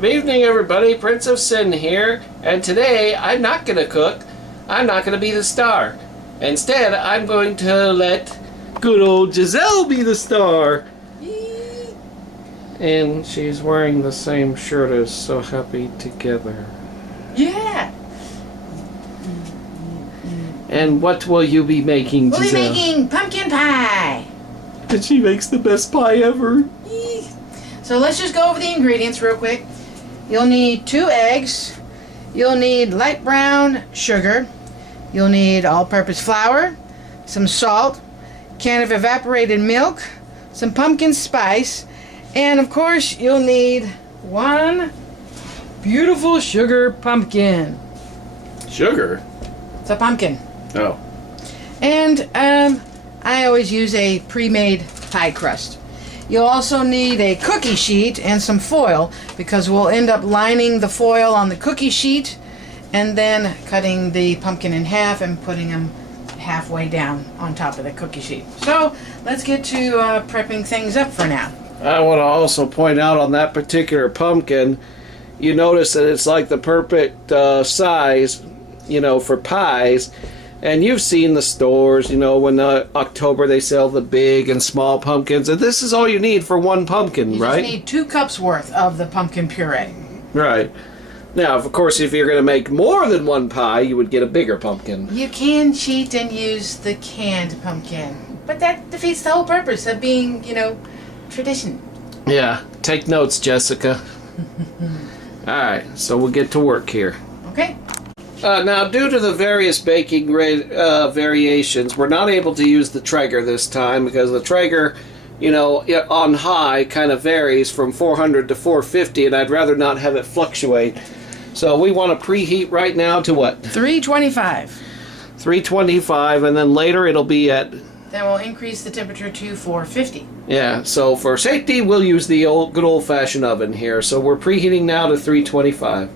Good evening, everybody. Prince of Sin here, and today I'm not going to cook. I'm not going to be the star. Instead, I'm going to let good old Giselle be the star. And she's wearing the same shirt as So Happy Together. Yeah. And what will you be making, We'll Giselle? be making pumpkin pie. And she makes the best pie ever. So let's just go over the ingredients real quick. You'll need 2 eggs. You'll need light brown sugar. You'll need all-purpose flour, some salt, can of evaporated milk, some pumpkin spice, and of course you'll need 1 beautiful sugar pumpkin. Sugar? It's a pumpkin. Oh. And I always use a pre-made pie crust. You'll also need a cookie sheet and some foil because we'll end up lining the foil on the cookie sheet and then cutting the pumpkin in half and putting them halfway down on top of the cookie sheet. So let's get to prepping things up for now. I want to also point out on that particular pumpkin, you notice that it's like the perfect size, you know, for pies. And you've seen the stores, you know, when October they sell the big and small pumpkins. And this is all you need for 1 pumpkin, You right? just need 2 cups worth of the pumpkin puree. Right. Now, of course, if you're going to make more than 1 pie, you would get a bigger pumpkin. You can cheat and use the canned pumpkin. But that defeats the whole purpose of being, you know, tradition. Yeah. Take notes, Jessica. All right. So we'll get to work here. Okay. Now, due to the various baking variations, we're not able to use the Traeger this time because the Traeger, you know, on high kind of varies from 400 to 450, and I'd rather not have it fluctuate. So we want to preheat right now to what? 325. 325, and then later it'll be at... Then we'll increase the temperature to 450. Yeah, so for safety, we'll use the good old-fashioned oven here. So we're preheating now to 325.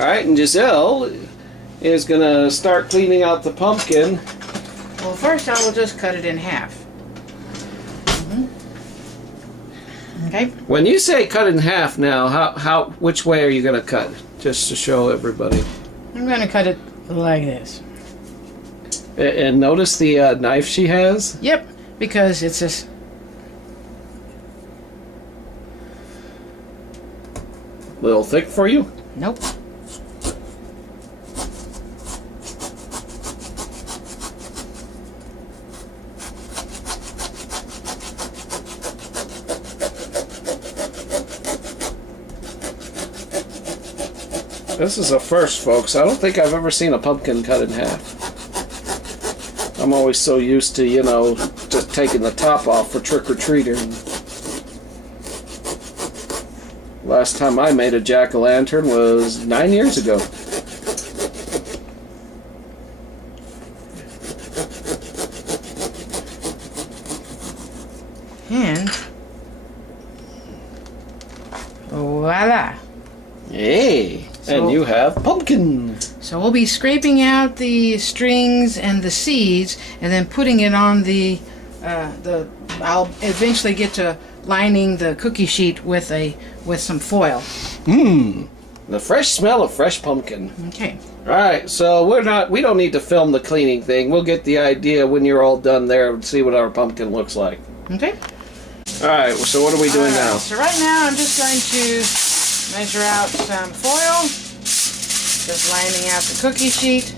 All right, and Giselle is going to start cleaning out the pumpkin. Well, first I will just cut it in half. Okay. When you say cut in half now, which way are you going to cut? Just to show everybody. I'm going to cut it like this. And notice the knife she has? Yep, because it's just... Little thick for you? Nope. This is a first, folks. I don't think I've ever seen a pumpkin cut in half. I'm always so used to, you know, just taking the top off for trick-or-treating. Last time I made a jack-o'-lantern was 9 years ago. And... voila. Hey! And you have pumpkin! So we'll be scraping out the strings and the seeds and then putting it on the I'll eventually get to lining the cookie sheet with some foil. Mmm. The fresh smell of fresh pumpkin. Okay. Alright, so we don't need to film the cleaning thing. We'll get the idea when you're all done there and see what our pumpkin looks like. Okay. Alright, so what are we doing now? So right now I'm just going to measure out some foil. Just lining out the cookie sheet.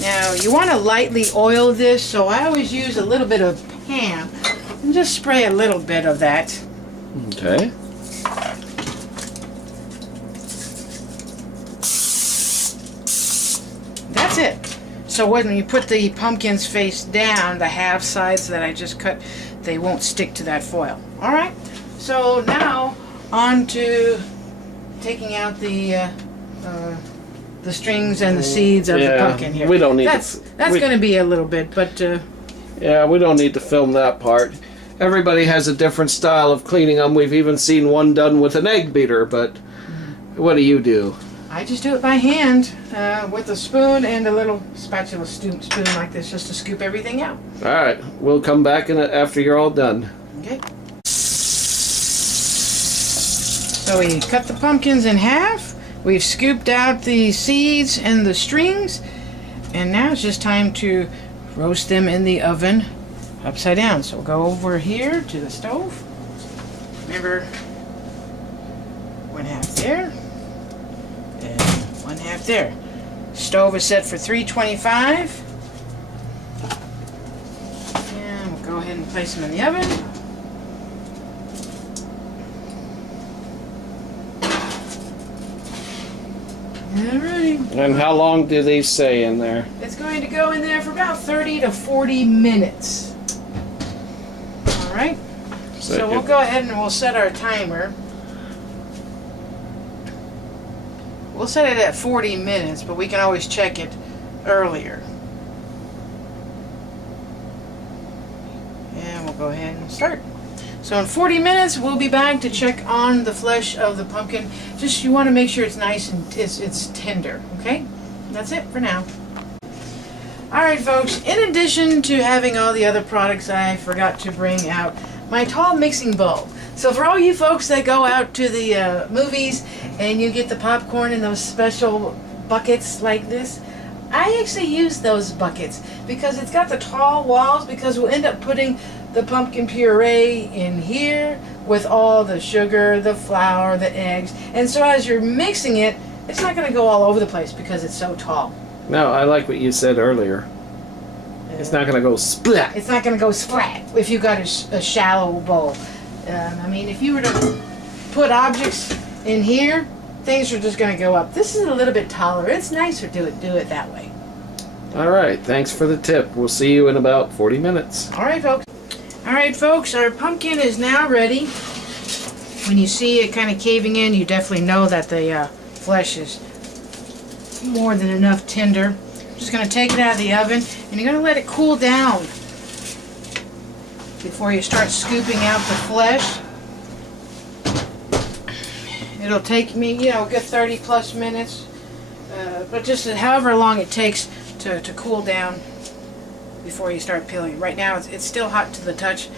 Now you want to lightly oil this, so I always use a little bit of Pam and just spray a little bit of that. Okay. That's it. So when you put the pumpkins face down, the half sides that I just cut, they won't stick to that foil. All right. So now on to taking out the strings and the seeds of the pumpkin here. We don't need that's going to be a little bit, but yeah, we don't need to film that part. Everybody has a different style of cleaning them. We've even seen one done with an egg beater, but what do you do? I just do it by hand with a spoon and a little spatula spoon like this, just to scoop everything out. All right, we'll come back after you're all done. Okay. So we cut the pumpkins in half. We've scooped out the seeds and the strings, and now it's just time to roast them in the oven upside down. So we'll go over here to the stove. Remember, 1/2 there and 1/2 there. Stove is set for 325, and we'll go ahead and place them in the oven. Alrighty. And how long do these stay in there? It's going to go in there for about 30 to 40 minutes. Alright. So we'll go ahead and we'll set our timer. We'll set it at 40 minutes, but we can always check it earlier. And we'll go ahead and start. So in 40 minutes, we'll be back to check on the flesh of the pumpkin. Just, you want to make sure it's nice and it's tender, okay? That's it for now. Alright folks, in addition to having all the other products, I forgot to bring out my tall mixing bowl. So for all you folks that go out to the movies and you get the popcorn in those special buckets like this, I actually use those buckets because it's got the tall walls, because we'll end up putting the pumpkin puree in here with all the sugar, the flour, the eggs, and so as you're mixing it, it's not going to go all over the place because it's so tall. No, I like what you said earlier. It's not going to go splat. It's not going to go splat if you got a shallow bowl. I mean, if you were to put objects in here, things are just going to go up. This is a little bit taller. It's nicer to do it that way. All right, thanks for the tip. We'll see you in about 40 minutes. All right, folks. All right, folks, our pumpkin is now ready. When you see it kind of caving in, you definitely know that the flesh is more than enough tender. I'm just going to take it out of the oven, and you're going to let it cool down before you start scooping out the flesh. It'll take me, you know, a good 30 plus minutes, but just however long it takes to cool down before you start peeling. Right now it's still hot to the touch,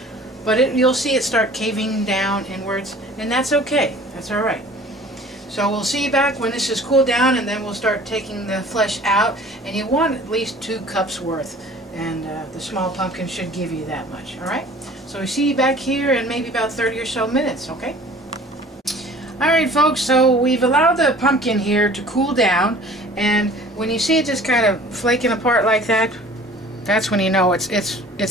but you'll see it start caving down inwards, and that's okay. That's all right. So we'll see you back when this is cooled down, and then we'll start taking the flesh out, and you want at least 2 cups worth, and the small pumpkin should give you that much. All right, so we see you back here in maybe about 30 or so minutes. Okay. All right, folks, so we've allowed the pumpkin here to cool down, and when you see it just kind of flaking apart like that, that's when you know it's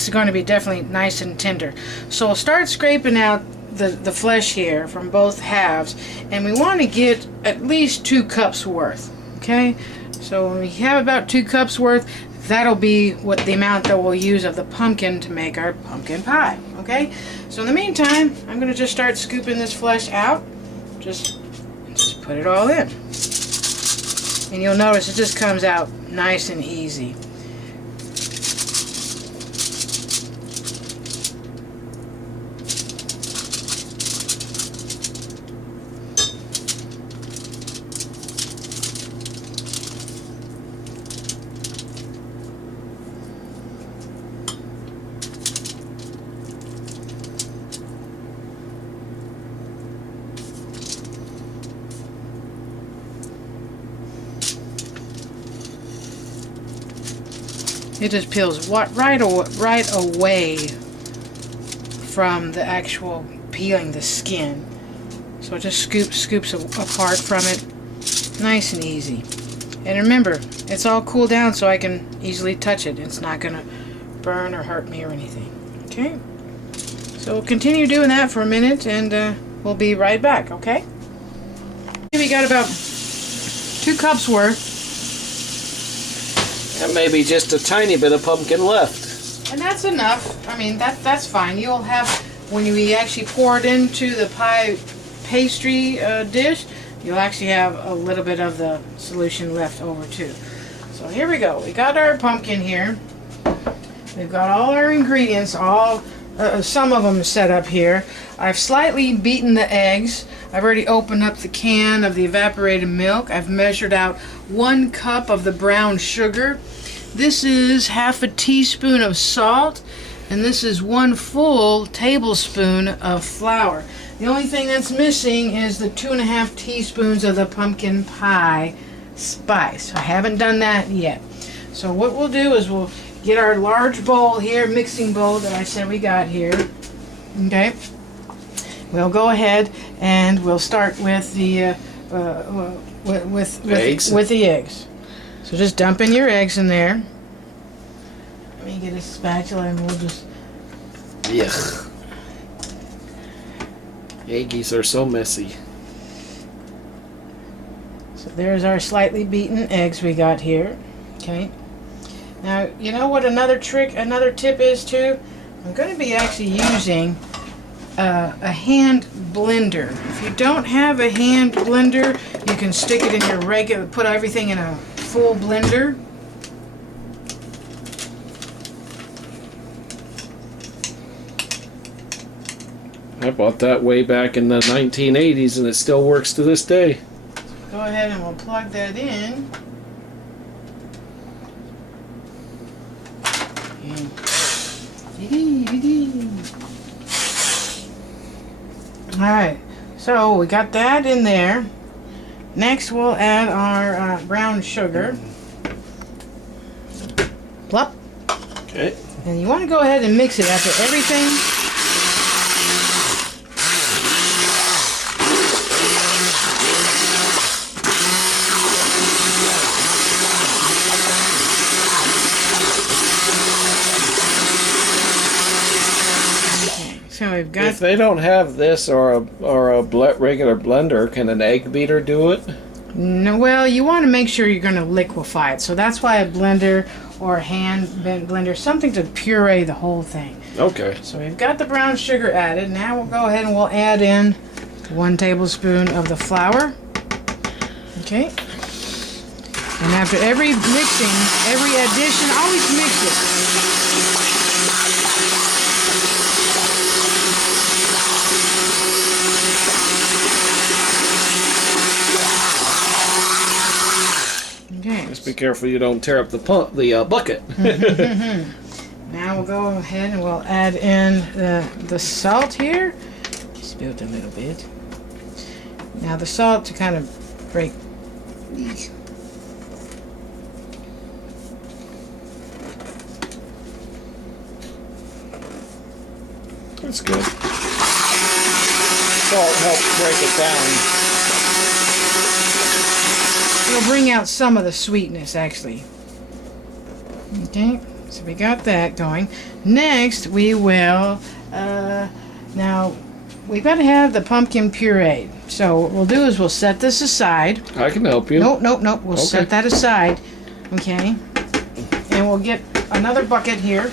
going to be definitely nice and tender. So we'll start scraping out the flesh here from both halves, and we want to get at least 2 cups worth. Okay, so when we have about 2 cups worth, that'll be what the amount that we'll use of the pumpkin to make our pumpkin pie. Okay, so in the meantime, I'm going to just start scooping this flesh out. Just put it all in, and you'll notice it just comes out nice and easy. It just peels right away from the actual peeling the skin. So it just scoops apart from it, nice and easy. And remember, it's all cooled down so I can easily touch it. It's not going to burn or hurt me or anything. Okay? So we'll continue doing that for a minute, and we'll be right back, okay? We got about 2 cups worth. And maybe just a tiny bit of pumpkin left. And that's enough. I mean, that's fine. You'll have, when we actually pour it into the pie pastry dish, you'll actually have a little bit of the solution left over too. So here we go. We got our pumpkin here. We've got all our ingredients, some of them set up here. I've slightly beaten the eggs. I've already opened up the can of the evaporated milk. I've measured out 1 cup of the brown sugar. This is half a teaspoon of salt, and this is 1 full tablespoon of flour. The only thing that's missing is the 2.5 teaspoons of the pumpkin pie spice. I haven't done that yet. So what we'll do is we'll get our large bowl here, mixing bowl that I said we got here. Okay. We'll go ahead and we'll start with the Eggs. with the eggs. So just dump in your eggs in there. Let me get a spatula and we'll just. Yuck. Eggies are so messy. So there's our slightly beaten eggs we got here. Okay. Now, you know what another tip is too? I'm going to be actually using a hand blender. If you don't have a hand blender, you can stick it in your regular, put everything in a full blender. I bought that way back in the 1980s and it still works to this day. Go ahead and we'll plug that in. Alright, so we got that in there. Next we'll add our brown sugar. Plop. Okay. And you want to go ahead and mix it after everything. So we've got. If they don't have this or a regular blender, can an egg beater do it? No, well, you want to make sure you're going to liquefy it. So that's why a blender or a hand blender, something to puree the whole thing. Okay. So we've got the brown sugar added. Now we'll go ahead and we'll add in 1 tablespoon of the flour. Okay. And after every mixing, every addition, always mix it. Okay. Just be careful you don't tear up the bucket. Now we'll go ahead and we'll add in the salt here. Spilled a little bit. Now the salt to kind of break these. That's good. Salt helps break it down. It'll bring out some of the sweetness, actually. Okay, so we got that going. Next, we will, now, we've got to have the pumpkin puree. So what we'll do is we'll set this aside. I can help you. Nope. We'll Okay. set that aside. Okay. And we'll get another bucket here,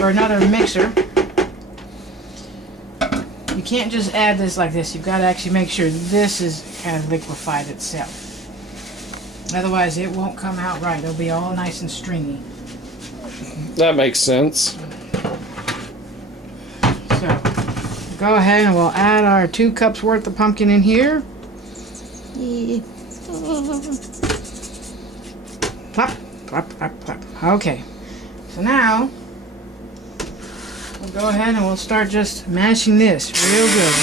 or another mixer. You can't just add this like this. You've got to actually make sure this is kind of liquefied itself. Otherwise, it won't come out right. It'll be all nice and stringy. That makes sense. So, go ahead and we'll add our 2 cups worth of pumpkin in here. Plop, plop, plop, plop. Okay. So now, we'll go ahead and we'll start just mashing this real good.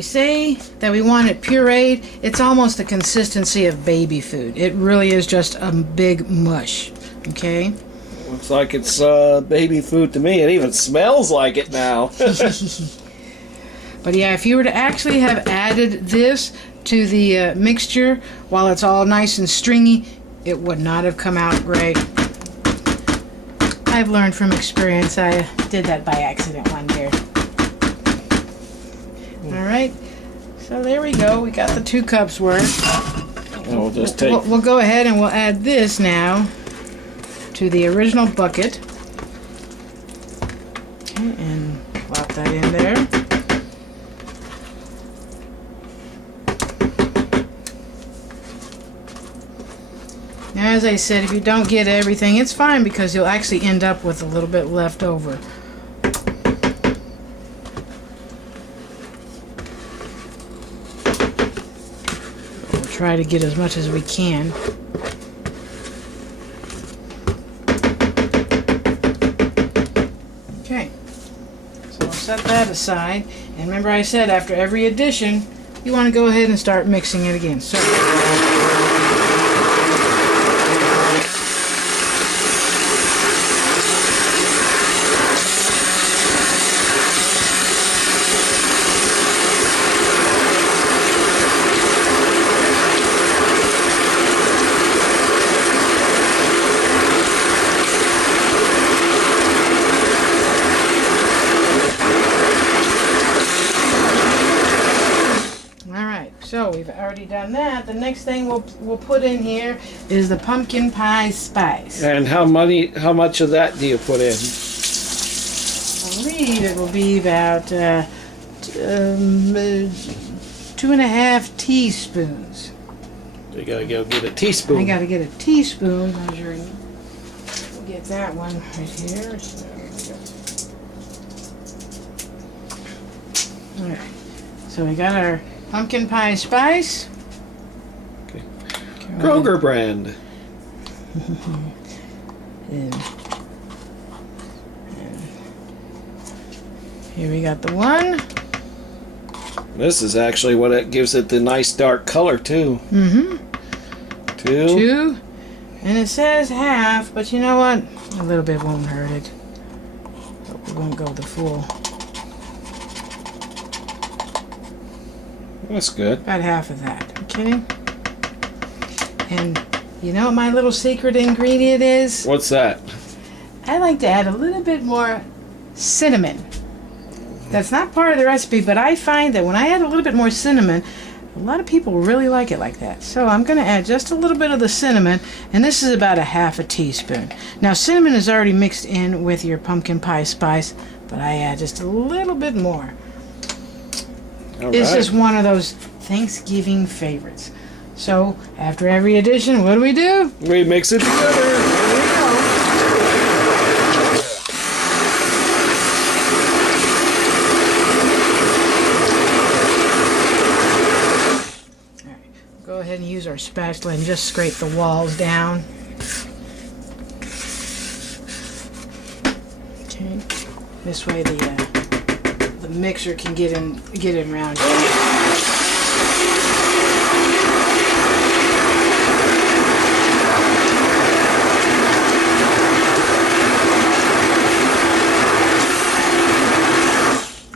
we say that we want it pureed, it's almost the consistency of baby food. It really is just a big mush. Okay? Looks like it's baby food to me. It even smells like it now. But yeah, if you were to actually have added this to the mixture while it's all nice and stringy, it would not have come out great. I've learned from experience. I did that by accident one year. Alright, so there we go. We got the 2 cups worth. And we'll just take... We'll go ahead and we'll add this now to the original bucket. Okay, and plop that in there. Now, as I said, if you don't get everything, it's fine because you'll actually end up with a little bit left over. We'll try to get as much as we can. Okay, so I'll set that aside. And remember I said after every addition, you want to go ahead and start mixing it again. So. So we've already done that. The next thing we'll put in here is the pumpkin pie spice. And how much of that do you put in? I believe it will be about 2.5 teaspoons. So you gotta go get a teaspoon. I gotta get a teaspoon measuring. We'll get that one right here. So all right. So we got our pumpkin pie spice. Okay. Kroger brand. and here we got the one. This is actually what it gives it the nice dark color too. Mm-hmm. 2. And it says half, but you know what? A little bit won't hurt it. But we won't go the full. That's good. About half of that. Okay. And you know what my little secret ingredient is? What's that? I like to add a little bit more cinnamon. That's not part of the recipe, but I find that when I add a little bit more cinnamon, a lot of people really like it like that. So I'm going to add just a little bit of the cinnamon, and this is about 1/2 teaspoon. Now cinnamon is already mixed in with your pumpkin pie spice, but I add just a little bit more. This is one of those Thanksgiving favorites. So after every addition, what do? We mix it together. There we go. All right, go ahead and use our spatula and just scrape the walls down. Okay, this way the mixer can get in around here.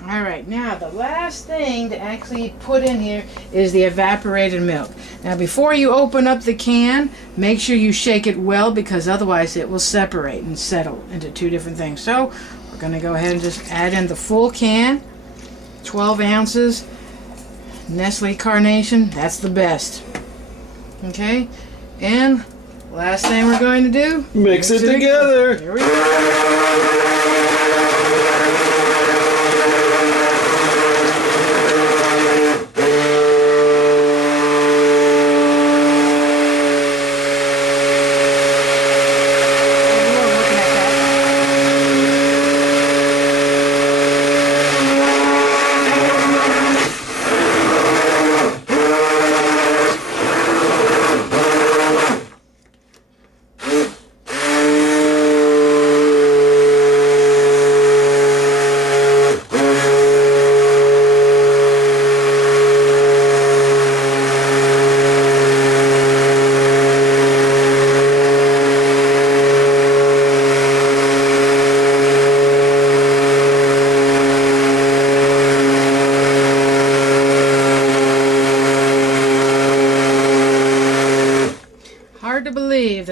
Alright, now the last thing to actually put in here is the evaporated milk. Now before you open up the can, make sure you shake it well because otherwise it will separate and settle into 2 different things. So we're going to go ahead and just add in the full can, 12 ounces, Nestle Carnation, that's the best. Okay, and last thing we're going to do, mix it together. Here we go.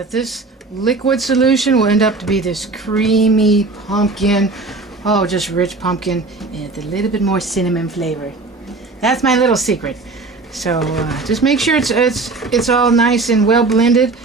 that this liquid solution will end up to be this creamy pumpkin, oh, just rich pumpkin, and with a little bit more cinnamon flavor. That's my little secret. So just make sure it's all nice and well blended.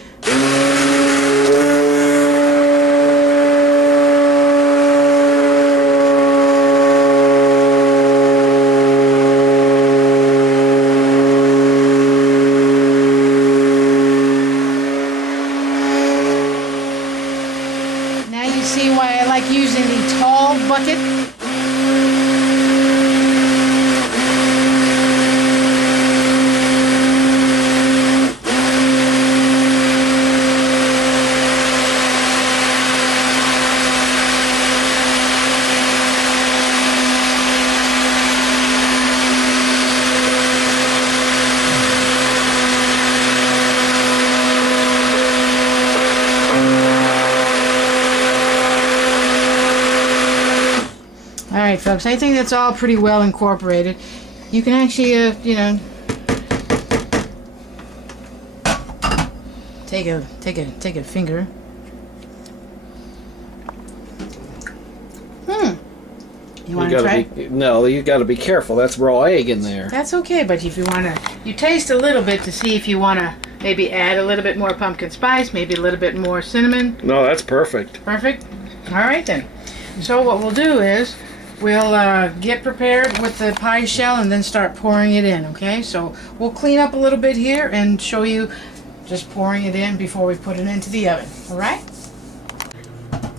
Now you see why I like using the tall bucket. Alright folks, I think that's all pretty well incorporated. You can actually, you know, take a finger. You want to try? No, you got to be careful. That's raw egg in there. That's okay, but if you want to, you taste a little bit to see if you want to maybe add a little bit more pumpkin spice, maybe a little bit more cinnamon. No, that's perfect. Perfect? Alright then. So what we'll do is, we'll get prepared with the pie shell and then start pouring it in, okay? So we'll clean up a little bit here and show you just pouring it in before we put it into the oven, alright?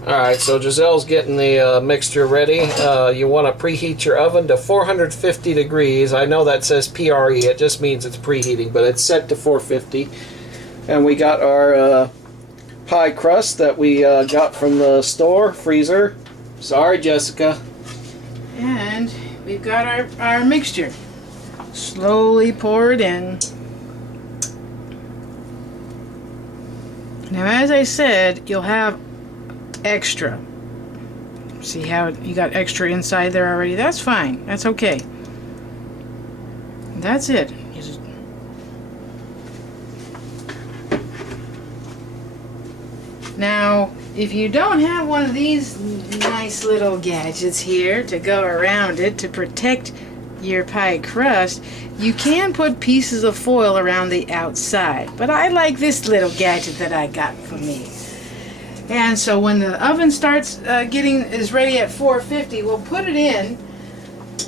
Alright, so Giselle's getting the mixture ready. You want to preheat your oven to 450 degrees. I know that says PRE, it just means it's preheating, but it's set to 450. And we got our pie crust that we got from the store, freezer. Sorry, Jessica. And we've got our mixture. Slowly pour it in. Now, as I said, you'll have extra. See how you got extra inside there already? That's fine. That's okay. That's it. You just... Now, if you don't have one of these nice little gadgets here to go around it to protect your pie crust, you can put pieces of foil around the outside. But I like this little gadget that I got for me. And so when the oven starts is ready at 450, we'll put it in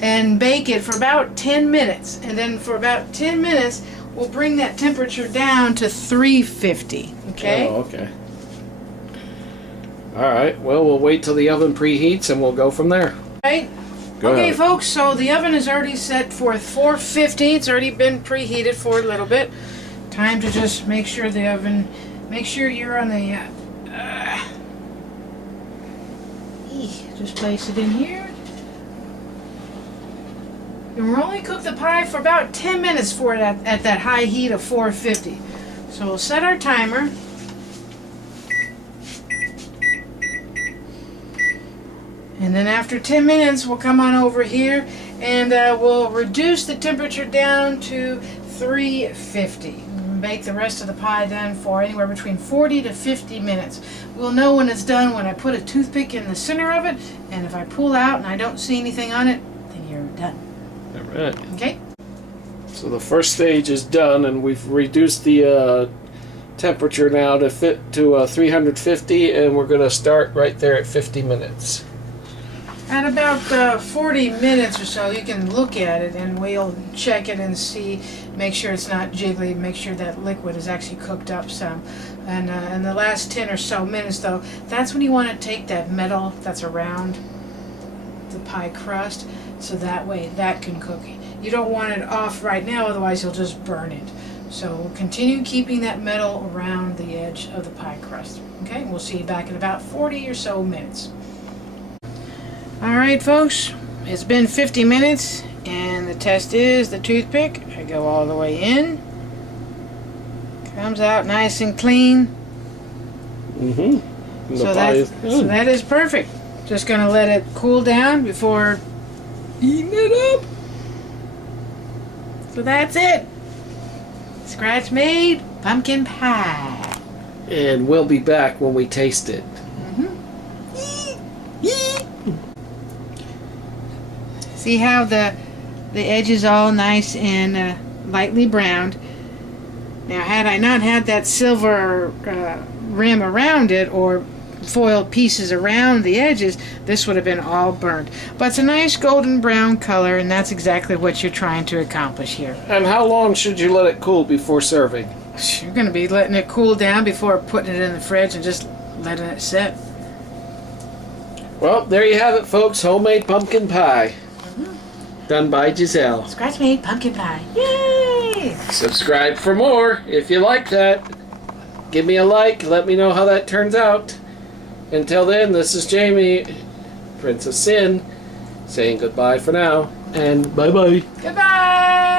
and bake it for about 10 minutes. And then for about 10 minutes, we'll bring that temperature down to 350. Okay? Oh, okay. Alright, well, we'll wait till the oven preheats and we'll go from there. Right? Go Okay, ahead. folks, so the oven is already set for 450. It's already been preheated for a little bit. Time to just make sure you're on the... just place it in here. And we'll only cook the pie for about 10 minutes for it at that high heat of 450. So we'll set our timer. And then after 10 minutes, we'll come on over here and we'll reduce the temperature down to 350. Bake the rest of the pie then for anywhere between 40 to 50 minutes. We'll know when it's done when I put a toothpick in the center of it, and if I pull out and I don't see anything on it, then you're done. Alright. Okay? So the first stage is done, and we've reduced the temperature now to 350, and we're going to start right there at 50 minutes. At about 40 minutes or so, you can look at it and we'll check it and see, make sure it's not jiggly, make sure that liquid is actually cooked up some. And in the last 10 or so minutes though, that's when you want to take that metal that's around the pie crust, so that way that can cook. You don't want it off right now, otherwise you'll just burn it. So continue keeping that metal around the edge of the pie crust. Okay, we'll see you back in about 40 or so minutes. Alright folks, it's been 50 minutes and the test is the toothpick. I go all the way in. Comes out nice and clean. Mm-hmm. So that is perfect. Just going to let it cool down before eating it up. So that's it. Scratch made pumpkin pie. And we'll be back when we taste it. See how the edge is all nice and lightly browned. Now, had I not had that silver rim around it or foil pieces around the edges, this would have been all burnt. But it's a nice golden brown color, and that's exactly what you're trying to accomplish here. And how long should you let it cool before serving? You're going to be letting it cool down before putting it in the fridge and just letting it sit. Well, there you have it, folks. Homemade pumpkin pie. Done by Giselle. Scratch-made pumpkin pie. Yay! Subscribe for more if you like that. Give me a like. Let me know how that turns out. Until then, this is Jamie, Princess Sin, saying goodbye for now. And bye-bye. Goodbye!